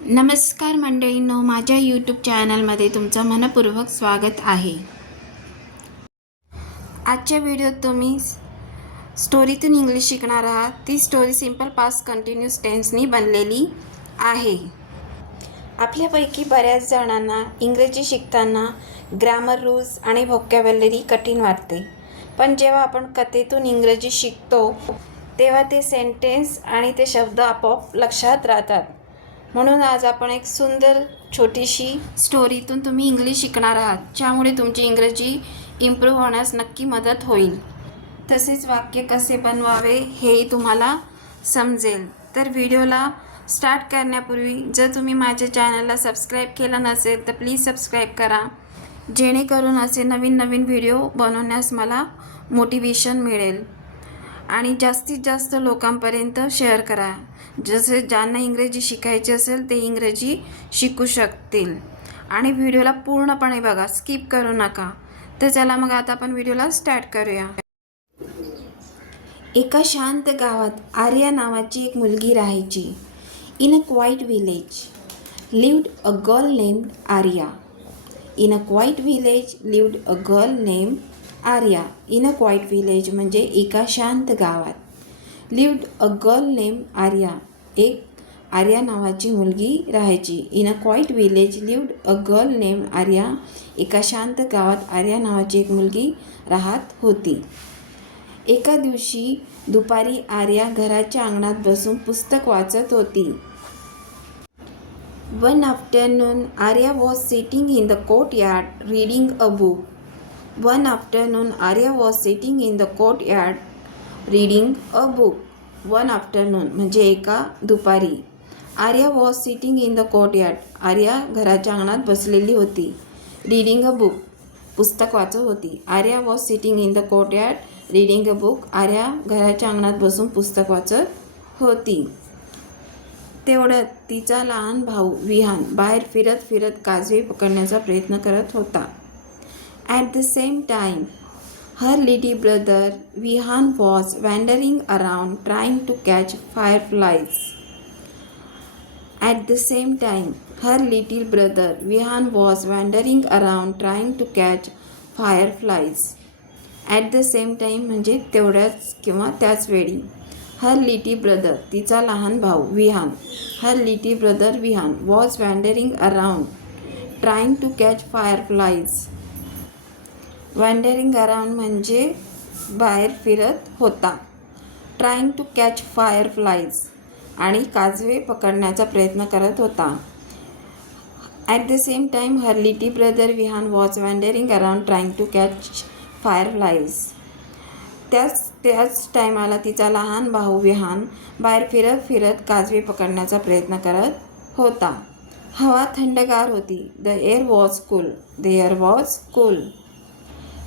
नमस्कार मंडळींनो माझ्या यूट्यूब चॅनलमध्ये तुमचं मनपूर्वक स्वागत आहे. आजच्या व्हिडिओत तुम्ही स्टोरीतून इंग्लिश शिकणार आहात. ती स्टोरी सिंपल पास्ट कंटिन्यूस टेन्सनी बनलेली आहे. आपल्यापैकी बऱ्याच जणांना इंग्रजी शिकताना ग्रामर रूल्स आणि व्होकॅबलरी कठीण वाटते. पण जेव्हा आपण कथेतून इंग्रजी शिकतो तेव्हा ते सेंटेन्स आणि ते शब्द आपोआप लक्षात राहतात. म्हणून आज आपण एक सुंदर छोटीशी स्टोरीतून तुम्ही इंग्लिश शिकणार आहात ज्यामुळे तुमची इंग्रजी इम्प्रूव्ह होण्यास नक्की मदत होईल. तसेच वाक्य कसे बनवावे हेही तुम्हाला समजेल. तर व्हिडिओला स्टार्ट करण्यापूर्वी जर तुम्ही माझ्या चॅनलला सबस्क्राईब केला नसेल तर प्लीज सबस्क्राईब करा. जेणेकरून असे नवीन नवीन व्हिडिओ बनवण्यास मला मोटिवेशन मिळेल. आणि जास्तीत जास्त लोकांपर्यंत शेअर करा. जसे ज्यांना इंग्रजी शिकायची असेल ते इंग्रजी शिकू शकतील. आणि व्हिडिओला पूर्णपणे बघा स्किप करू नका. तर चला मग आता आपण व्हिडिओला स्टार्ट करूया. एका शांत गावात आर्या नावाची एक मुलगी राहायची. In a quiet village lived a girl named Arya. In a quiet village lived a girl name Arya. In a quiet village म्हणजे एका शांत गावात. Lived a girl name Arya. एक आर्या नावाची मुलगी राहायची. In a quiet village lived a girl name Arya. एका शांत गावात आर्या नावाची एक मुलगी राहत होती. एका दिवशी दुपारी आर्या घराच्या अंगणात बसून पुस्तक वाचत होती. One afternoon Arya was sitting in the courtyard reading a book one afternoon Arya was sitting in the courtyard reading a book one afternoon म्हणजे एका दुपारी. Arya was sitting in the courtyard Arya घराच्या अंगणात बसलेली होती. Reading a book पुस्तक वाचत होती. Arya was sitting in the courtyard reading reading a book Arya घराच्या अंगणात बसून पुस्तक वाचत होती. तेवढ्यात तिचा लहान भाऊ विहान बाहेर फिरत फिरत काजवे पकडण्याचा प्रयत्न करत होता. At the same time her little brother Vihan was wandering around trying to catch fireflies at the same time her little brother Vihan was wandering around trying to catch fireflies at the same time म्हणजे तेवढ्याच किंवा त्याच वेळी हर little brother तिचा लहान भाऊ Vihan her little brother Vihan was wandering around trying to catch fireflies wandering around म्हणजे बाहेर फिरत होता. ट्राईंग टू कॅच फायरफ्लाईज आणि काजवे पकडण्याचा प्रयत्न करत होता. At the same time her little brother Vihan was wandering around trying to catch fireflies त्याच त्याच टायमाला तिचा लहान भाऊ विहान बाहेर फिरत फिरत काजवे पकडण्याचा प्रयत्न करत होता. हवा थंडगार होती. The air was cool the air was cool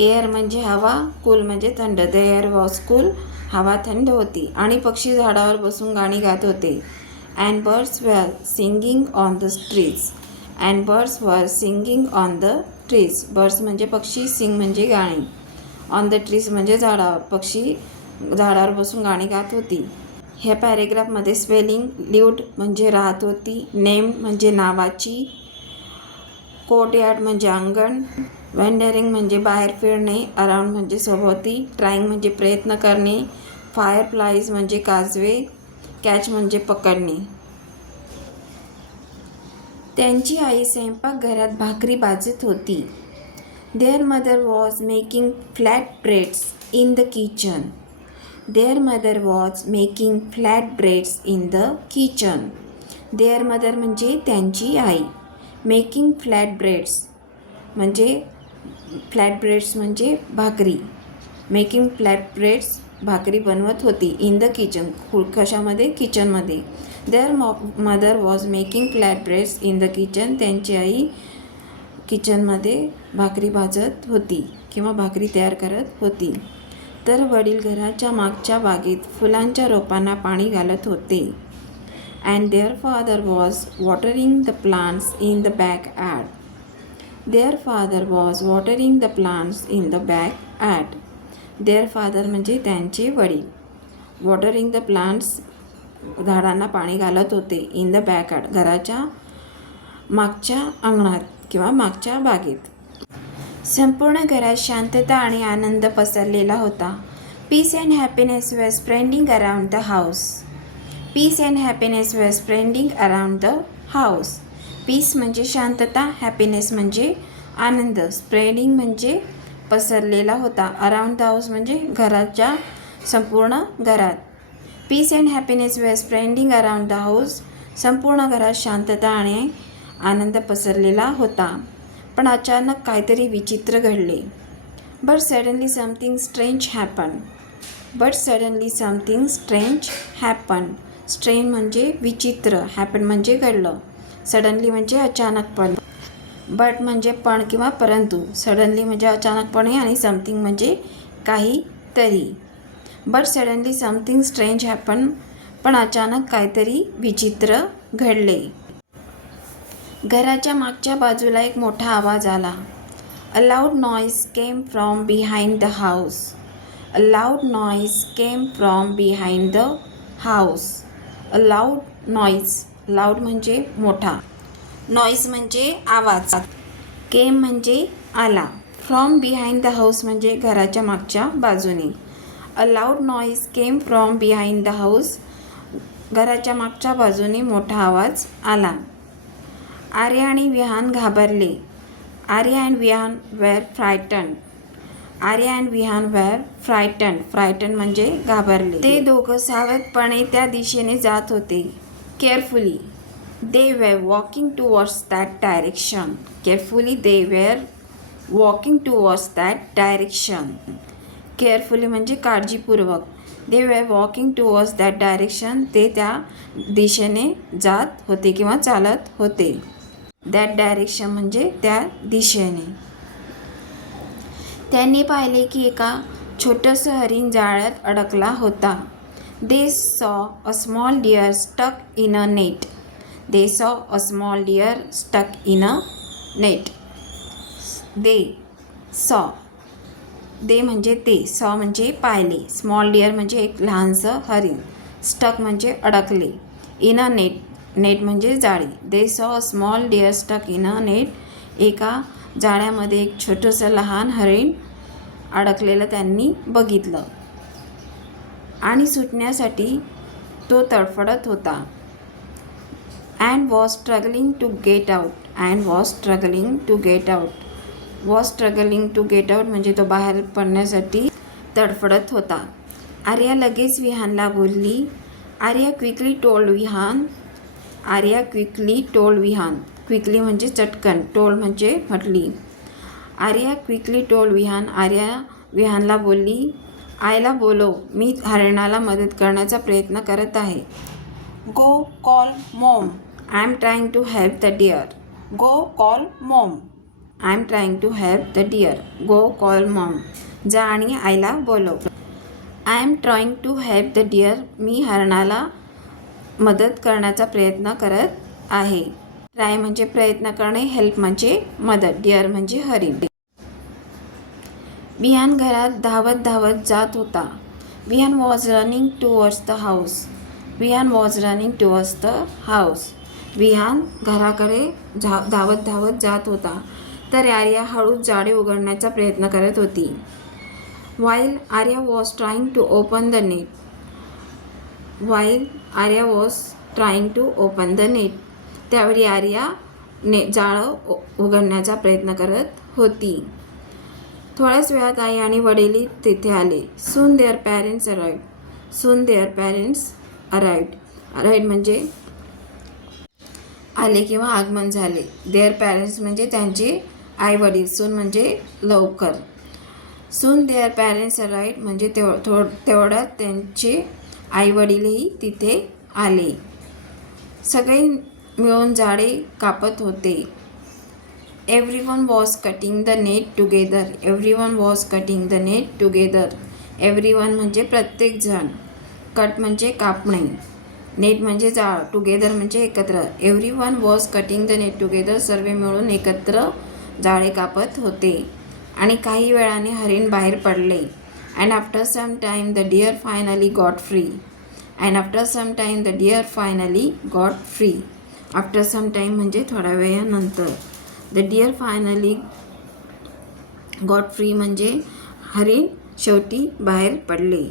air म्हणजे हवा कूल म्हणजे थंड. द एअर वॉज कूल हवा थंड होती. आणि पक्षी झाडावर बसून गाणी गात होते. And birds were singing on the trees and birds were singing on the trees birds म्हणजे पक्षी सिंग म्हणजे गाणी. ऑन द ट्रीज म्हणजे झाडावर. पक्षी झाडावर बसून गाणी गात होती. ह्या पॅरेग्राफमध्ये स्वेलिंग ल्यूट म्हणजे राहत होती. नेम म्हणजे नावाची. कोर्टयार्ड म्हणजे अंगण. वेंडरिंग म्हणजे बाहेर फिरणे अराउंड म्हणजे सभोवती ट्राईंग म्हणजे प्रयत्न करणे फायर फ्लाईज म्हणजे काजवे कॅच म्हणजे पकडणे. त्यांची आई स्वयंपाकघरात भाकरी भाजत होती. Their mother was making flat breads in the kitchen their mother was making flat breads in the kitchen their mother म्हणजे त्यांची आई मेकिंग फ्लॅट ब्रेड्स म्हणजे फ्लॅट ब्रेड्स म्हणजे भाकरी. मेकिंग फ्लॅट ब्रेड्स भाकरी बनवत होती. इन द किचन कशामध्ये किचनमध्ये. Their ma mother was making flat breads in the kitchen. त्यांची आई किचनमध्ये भाकरी भाजत होती किंवा भाकरी तयार करत होती. तर वडील घराच्या मागच्या बागेत फुलांच्या रोपांना पाणी घालत होते. And their father was watering the plants in the backyard their father was watering the plants in the backyard their father म्हणजे त्यांचे वडील. वॉटरिंग द प्लांट्स झाडांना पाणी घालत होते इन द बॅकयार्ड घराच्या मागच्या अंगणात किंवा मागच्या बागेत. संपूर्ण घरात शांतता आणि आनंद पसरलेला होता. Peace and happiness were spreading around the house peace and happiness were spreading around the house peace म्हणजे शांतता हॅपीनेस म्हणजे आनंद. स्प्रेडिंग म्हणजे पसरलेला होता. अराउंड द हाऊस म्हणजे घराच्या संपूर्ण घरात. Peace and happiness were spreading around the house संपूर्ण घरात शांतता आणि आनंद पसरलेला होता. पण अचानक काहीतरी विचित्र घडले. But suddenly something strange happen but suddenly something strange happen strange म्हणजे विचित्र. हॅपन म्हणजे घडलं. सडनली म्हणजे अचानकपण बट म्हणजे पण किंवा परंतु सडनली म्हणजे अचानकपणे आणि समथिंग म्हणजे काहीतरी but suddenly something strange happen पण अचानक काहीतरी विचित्र घडले. घराच्या मागच्या बाजूला एक मोठा आवाज आला. A loud noise came from behind the house a loud noise came from behind the house a loud noise loud म्हणजे मोठा. नॉईज म्हणजे आवाज. केम म्हणजे आला. फ्रॉम बिहाइंड द हाऊस म्हणजे घराच्या मागच्या बाजूने. A loud noise came from behind the house घराच्या मागच्या बाजूने मोठा आवाज आला. आर्या आणि विहान घाबरले. Arya and Vihan were frighten. Arya and Vihan were frighten. Frighten म्हणजे घाबरले. ते दोघं सावधपणे त्या दिशेने जात होते. Carefully they were walking towards that direction carefully they were walking towards that direction carefully म्हणजे काळजीपूर्वक. They were walking towards that direction ते त्या दिशेने जात होते किंवा चालत होते. दॅट डायरेक्शन म्हणजे त्या दिशेने. त्यांनी पाहिले की एका छोटंसं हरिण जाळ्यात अडकला होता. They saw a small deer stuck in a net they saw a small deer stuck in a net they saw they म्हणजे ते सॉ म्हणजे पाहिले. स्मॉल डिअर म्हणजे एक लहानसं हरिण. स्टक म्हणजे अडकले. इन अ नेट नेट म्हणजे जाळी. They saw a small deer stuck in a net एका जाळ्यामध्ये एक छोटंसं लहान हरिण अडकलेलं त्यांनी बघितलं. आणि सुटण्यासाठी तो तडफडत होता. And was struggling to get out and was struggling to get out was struggling to get out म्हणजे तो बाहेर पडण्यासाठी तडफडत होता. आर्या लगेच विहानला बोलली Arya quickly told Vihan Arya quickly told Vihan. Quickly म्हणजे चटकन टोल म्हणजे म्हटली. आर्या क्विकली टोल विहान आर्या विहानला बोलली आयला बोलव. मी हरणाला मदत करण्याचा प्रयत्न करत आहे. Go call mom I am trying to help the deer go call mom I am trying to help the deer go call mom जा आणि आईला बोलव. I am trying to help the deer मी हरणाला मदत करण्याचा प्रयत्न करत आहे. ट्राय म्हणजे प्रयत्न करणे हेल्प म्हणजे मदत. डिअर म्हणजे हरिण. बिहान घरात धावत धावत जात होता. Vihan was running towards the house Vihan was running towards the house Vihan घराकडे झा धावत धावत जात होता. तर आर्या हळूच जाळे उघडण्याचा प्रयत्न करत होती. While Arya was trying to open the net while Arya was trying to open the net त्यावेळी आर्या ने जाळं उ- उघडण्याचा प्रयत्न करत होती. थोड्याच वेळात आई आणि वडीलही तिथे आले. Soon their parents arrived soon their parents arrived arrived म्हणजे? आले किंवा आगमन झाले. देअर पॅरेंट्स म्हणजे त्यांचे आई वडील सून म्हणजे लवकर. सून देअर पॅरेंट्स अराईव्ड म्हणजे तेव थो तेवढ्यात त्यांचे आई वडीलही तिथे आले. सगळे मिळून झाडे कापत होते. Everyone was was cutting the net together was cutting was cutting the net together every म्हणजे प्रत्येकजण कट म्हणजे कापणे नेट म्हणजे जाळ टुगेदर म्हणजे एकत्र. Everyone was cutting the net together सर्व मिळून एकत्र जाळे कापत होते. आणि काही वेळाने हरिण बाहेर पडले. And after some time the deer finally got free and after some time the deer finally got free after some time म्हणजे थोड्या वेळानंतर. The deer finally got free म्हणजे हरिण शेवटी बाहेर पडले.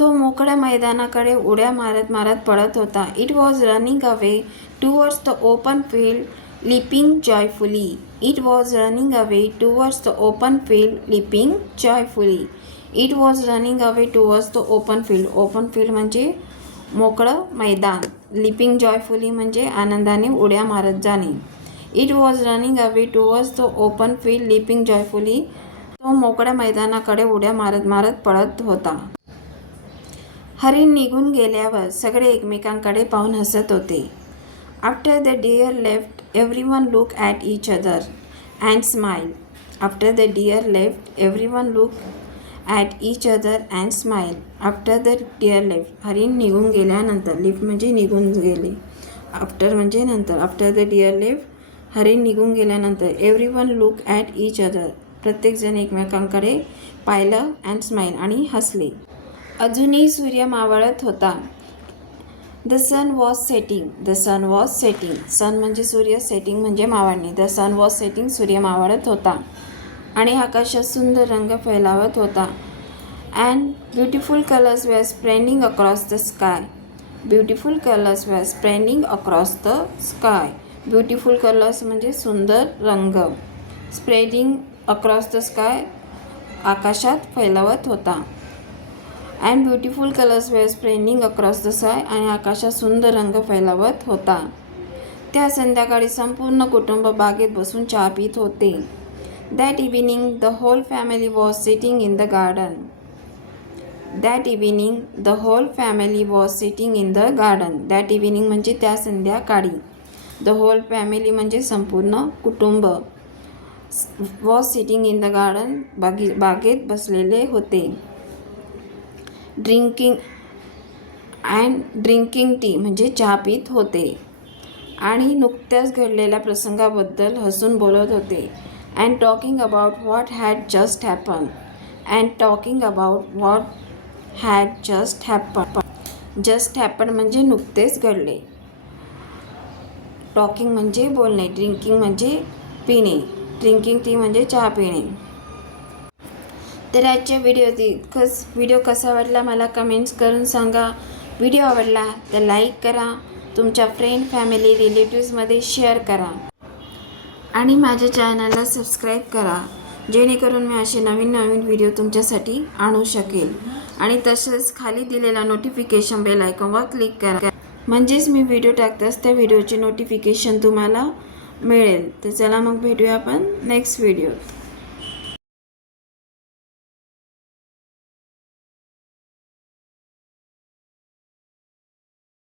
तो मोकळ्या मैदानाकडे उड्या मारत मारत पळत होता. It was running away towards the open field leaping joyfully it was running away towards the open field leaping joyfully it was running away towards the open field open field म्हणजे मोकळं मैदान. लिपिंग जॉयफुली म्हणजे आनंदाने उड्या मारत जाणे. It was running away towards the open field leaping joyfully तो मोकळ्या मैदानाकडे उड्या मारत मारत पळत होता. हरिण निघून गेल्यावर सगळे एकमेकांकडे पाहून हसत होते. After the deer left everyone look at each other and smile after the deer left everyone look at each other and smile after the deer left हरिण निघून गेल्यानंतर लिफ्ट म्हणजे निघून गेले. आफ्टर म्हणजे नंतर आफ्टर द डिअर लेफ्ट हरिण निघून गेल्यानंतर everyone look at each other प्रत्येकजण एकमेकांकडे पाहिलं अँड स्माईल आणि हसले. अजूनही सूर्य मावळत होता. The sun was setting the sun was setting sun म्हणजे सूर्य सेटिंग म्हणजे मावळणे. द सन वॉज सेटिंग सूर्य मावळत होता. आणि आकाशात सुंदर रंग फैलावत होता. And beautiful colours were spreading across the sky beautiful colours were spreading across the sky beautiful colours म्हणजे सुंदर रंग. स्प्रेडिंग अक्रॉस द स्काय आकाशात फैलावत होता. And beautiful colours were spreading across the sky आणि आकाशात सुंदर रंग फैलावत होता. त्या संध्याकाळी संपूर्ण कुटुंब बागेत बसून चहा पित होते. That evening the whole family was sitting in the garden that evening the whole family was sitting in the garden that evening म्हणजे त्या संध्याकाळी. द होल फॅमिली म्हणजे संपूर्ण कुटुंब was sitting in the garden बागी बागेत बसलेले होते. ड्रिंकिंग अँड ड्रिंकिंग टी म्हणजे चहा पित होते. आणि नुकत्याच घडलेल्या प्रसंगाबद्दल हसून बोलत होते. And talking about what had just happen and talking about what had just happen just happen म्हणजे नुकतेच घडले. टॉकिंग म्हणजे बोलणे ड्रिंकिंग म्हणजे पिणे ड्रिंकिंग टी म्हणजे चहा पिणे. तर आजच्या व्हिडिओ तितकंच व्हिडिओ कसा वाटला मला कमेंट्स करून सांगा. व्हिडिओ आवडला तर लाईक करा. तुमच्या फ्रेंड फॅमिली रिलेटिव्समध्ये शेअर करा. आणि माझ्या चॅनलला सबस्क्राईब करा. जेणेकरून मी असे नवीन नवीन व्हिडिओ तुमच्यासाठी आणू शकेल. आणि तसेच खाली दिलेला नोटिफिकेशन बेल आयकॉनवर क्लिक करा. म्हणजेच मी व्हिडिओ टाकताच त्या व्हिडिओचे नोटिफिकेशन तुम्हाला मिळेल. तर चला मग भेटूया आपण नेक्स्ट व्हिडिओत